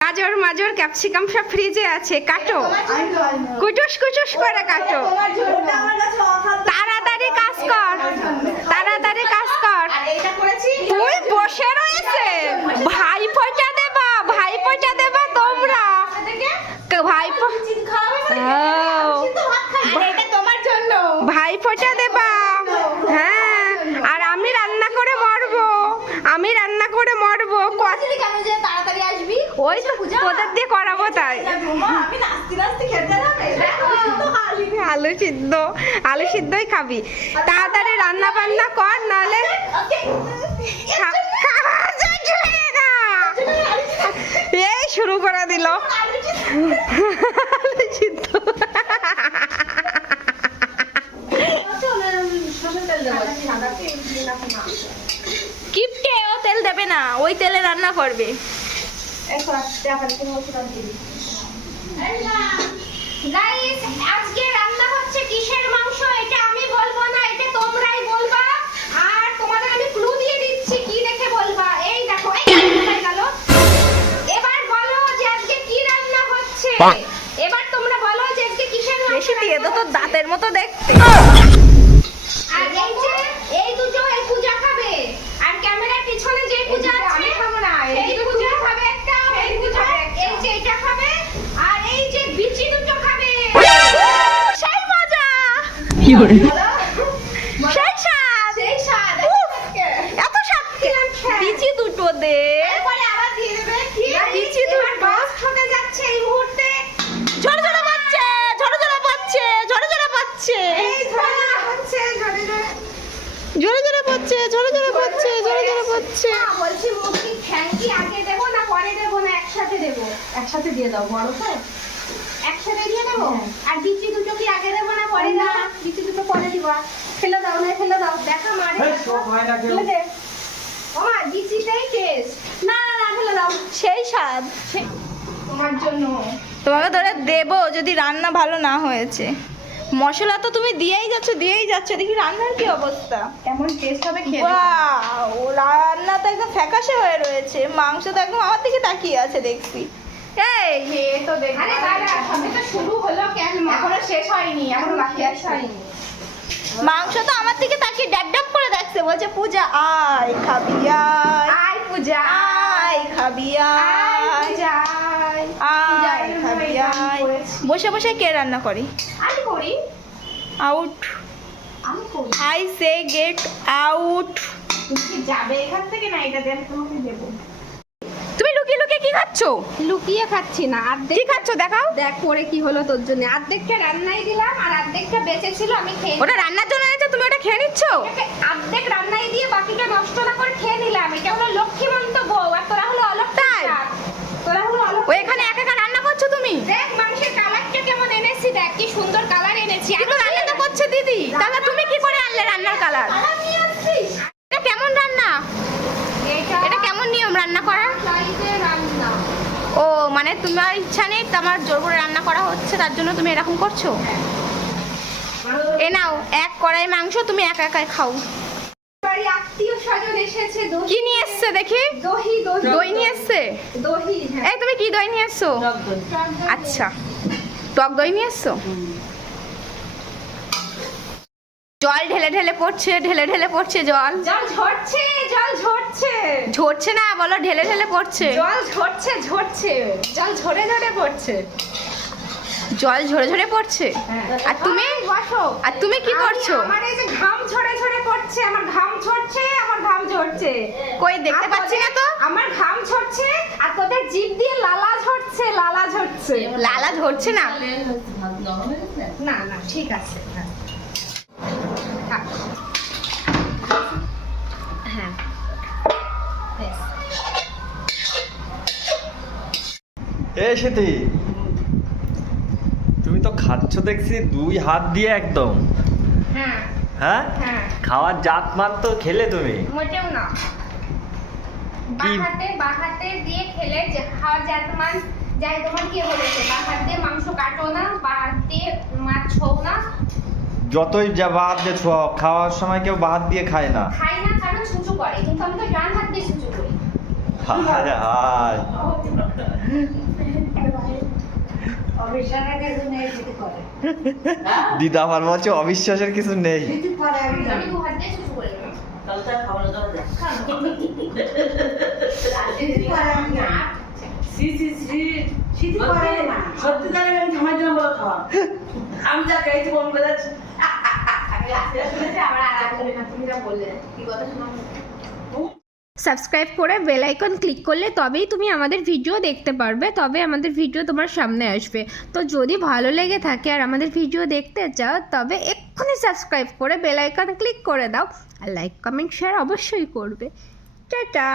গাজর মাজর ক্যাপসিকাম সব ফ্রিজে আছে কাটো। কুটুস কুটুস করে কাটো। তাড়াতাড়ি কাজ কর তাড়াতাড়ি কাজ কর। তুই বসে রয়েছে। ভাই পয়সা দেবা ভাই পয়সা দেবা তোমরা ভাই ভাই ফোঁটা দেবা হ্যাঁ আর আমি রান্না করে মরবো আমি রান্না করে মরবো কত কতদিন কেন যে তাড়াতাড়ি আসবি ওই তো তোদের দিয়ে করাবো তাই আমি নাচতে নাচতে খেতে আলু সিদ্ধ আলু সিদ্ধই খাবি তাড়াতাড়ি রান্না বান্না কর নাহলে। এই শুরু করে দিল আলু সিদ্ধ কিপটে ও তেল দেবে না ওই তেলে রান্না করবে। গাইস আজকে রান্না হচ্ছে কিসের মাংস? এটা আমি বলব না এটা তোমরাই বলবা। আর তোমাদের আমি ক্লু দিয়ে দিচ্ছি কি দেখে বলবা। এই দেখো এই কোথায় গেল। এবার বলো যে আজকে কি রান্না হচ্ছে। এবার তোমরা বলো যে আজকে কিসের মাংস বেশি দিয়ে তো তোর হচ্ছে? দাঁতের মতো দেখতে ধরে জোরে জোরে পাচ্ছে জোরে জোরে পাচ্ছে জোরে জোরে পাচ্ছে না, বলছি মুরগি ঠ্যাঙ্কি আগে দেবো না পরে দেবো না একসাথে দেবো? একসাথে দিয়ে দাও বড় তো একসাথে দিয়ে দেবো? আর বিচি দুটো কি আগে দেবো না পরে ফেলে দাও না ফেলে দাও দেখা মারে। ফেলে দে ওমা টেস্ট না না না ফেলে দাও। সেই স্বাদ তোমার জন্য। তোমাকে ধরে দেবো যদি রান্না ভালো না হয়েছে। মশলা তো তুমি দিয়েই যাচ্ছ দিয়েই যাচ্ছ। দেখি রান্নার কি অবস্থা। কেমন টেস্ট হবে খেয়ে ওয়াও রান্না তো একদম ফ্যাকাশে হয়ে রয়েছে। মাংস তো একদম আমার দিকে তাকিয়ে আছে দেখছি। এই তো দেখো। আরে দাদা সবে তো শুরু হলো কেন? এখনও শেষ হয়নি এখনও বাকি আছে। হয়নি। মাংস তো আমার দিকে তাকিয়ে ড্যাব ড্যাব করে দেখছে। বলছে পূজা আয় খাবি আয়। আয় পূজা। আয় খাবি আয়। আয় পূজা আয়। আয় খাবি আয়। বসে বসে কে রান্না করে? আমি করি। আউট আমি করি। আই সে গেট আউট যাবে এখান থেকে? না এটা আমি তোমাকে দেবো। তুমি লুকিয়ে লুকিয়ে কি খাচ্ছ? লুকিয়ে খাচ্ছি না কি অর্ধেক খাচ্ছ দেখাও। দেখ পরে কি হলো তোর জন্য। অর্ধেকটা রান্নাই দিলাম আর অর্ধেকটা বেঁচে ছিল আমি খেয়ে ওটা রান্নার জন্য এনেছো? তুমি ওটা খেয়ে নিচ্ছ? অর্ধেক রান্নাই দিয়ে বাকিটা নষ্ট না করে খেয়ে নিলাম। এটা হলো লক্ষ্মীমন্ত বউ আর তোরা হলো? জাত। তোরা হলো ও অলক্ষ্মী এখানে একা একা রান্না করছ তুমি? দেখ মাংসের কালারটা কেমন এনেছি দেখ কি সুন্দর কালার এনেছি। কিন্তু রান্না তো করছে দিদি। তাহলে তুমি কি করে আনলে রান্নার কালার কালার নিয়ে আসছিস এটা কেমন রান্না এটা এটা কেমন নিয়ম রান্না করার চাইতে রান্না ও মানে তোমার ইচ্ছা নেই তোমার জোর করে রান্না করা হচ্ছে তার জন্য তুমি এরকম করছ? এ নাও এক কড়াই মাংস তুমি একা একাই খাও। কি নিয়ে এসছে দেখি? দই নিয়ে এসছে? হ্যাঁ। এই তুমি কি দই নিয়ে এসছো? আচ্ছা। টক দই নিয়ে এসছো? জল ঢেলে ঢেলে পড়ছে ঢেলে ঢেলে পড়ছে জল। জল ঝরছে জল ঝরছে। ঝরছে না বলো ঢেলে ঢেলে পড়ছে। জল ঝরছে ঝরছে। জল ঝরে ঝরে পড়ছে। জল ঝরে ঝরে পড়ছে? আর তুমি? বসো। আর তুমি কি করছ? আমার এই যে ঘাম ঝরে ঝরে পড়ছে আমার ঘাম ঝরছে আমার ঘাম ঝরছে। কই দেখতে পাচ্ছি না তো? আমার ঘাম ঝরছে আর তোদের জিভ দিয়ে লালা ঝরছে লালা ঝরছে। লালা ঝরছে না? না না ঠিক আছে হ্যাঁ। থাক। হ্যাঁ এ সেতি তুমি তো খাচ্ছ দেখছি দুই হাত দিয়ে একদম। হ্যাঁ। হ্যাঁ? হ্যাঁ। খাওয়ার জাত মান তো খেলে তুমি। মোটেও না। বাহাতে বাহাতে দিয়ে খেলে যে খাওয়ার জাতমান যাই তোমার কি বলেছে বাহাত মাংস কাটো না বাহাত দিয়ে মাছ ছৌ না যতই যা বাদ দিয়ে ছোঁয়াও, খাওয়ার সময় কেউ বাদ দিয়ে খায় না। খাই না কারণ ছুঁচু করে কিন্তু আমি তো ডান হাত দিয়ে ছুঁচু করি। হায় হায়। অবিশ্বাসের কিছু নেই দিদা আমার বলছে অবিশ্বাসের কিছু নেই। কিছু করে আমি শুরু সত্যি তাহলে থামাই বলে খাওয়া। যা খাইছি বমি করে সাবস্ক্রাইব করে বেল আইকন ক্লিক করলে তবেই তুমি আমাদের ভিডিও দেখতে পারবে তবে আমাদের ভিডিও তোমার সামনে আসবে। তো যদি ভালো লেগে থাকে আর আমাদের ভিডিও দেখতে চাও, তবে এক্ষুনি সাবস্ক্রাইব করে বেল আইকন ক্লিক করে দাও আর লাইক কমেন্ট শেয়ার অবশ্যই করবে। টাটা!